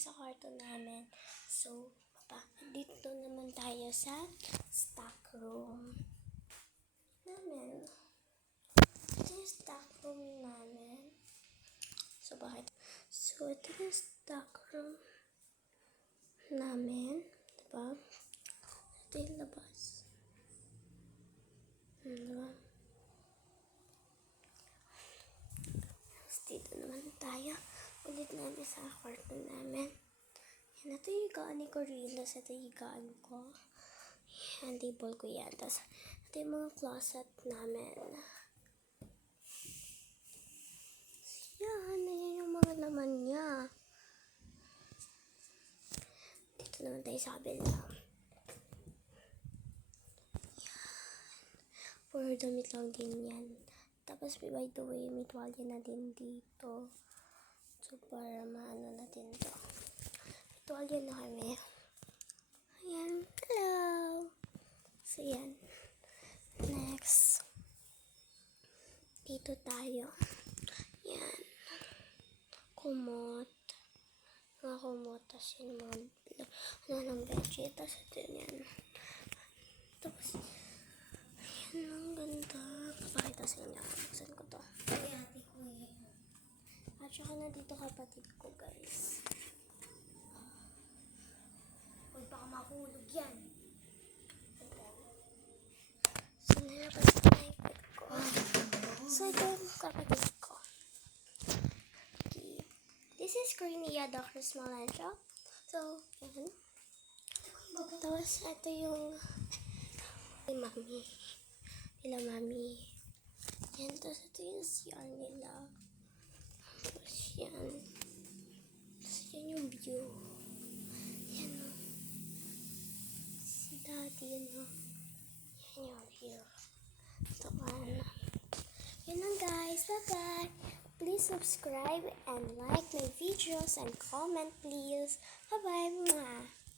sa kwarto namin. So, dito naman tayo sa stock room namin. Ito yung stock room namin. So, ito yung stock room namin. Diba? Ito yung labas. Diba? Dito naman tayo. Ulit natin sa kwarto namin. Yan, ito yung higaan ni Corillas. Ito yung higaan ko. Yan, table ko yan. Tapos, ito yung mga closet namin. Yan, yan yung mga laman niya. Dito naman tayo sa kabila. Yan. Puro damit lang din yan. Tapos, by the way, may tuwalya na din dito. So, para maano natin to. May tuwalya na kami. Ayan. Hello! So, yan. Next. Dito tayo. Yan. Kumot. Mga kumot. Tapos yun mga ng bedsheet. Tapos ito yan. Tapos, ayan, ang ganda. Papakita sa inyo. Buksan ko to. Ay, ate ko yan. At saka na dito kapatid ko, guys. Huwag baka mahulog yan. So, nilabas ko na yung bed ko. So, ito yung kapatid ko. Okay. This is Cornelia Dr. Smalan Shop. So, yan. Tapos, ito yung mami. Nila mami. Yan. Tapos, ito yung CR nila. Tapos, yan. Tapos, yan yung view. Yan, o. Si daddy, yan, o. Yan yung view. Ito, ano. Yun lang, guys. Bye-bye. Please subscribe and like my videos and comment, please. Bye-bye.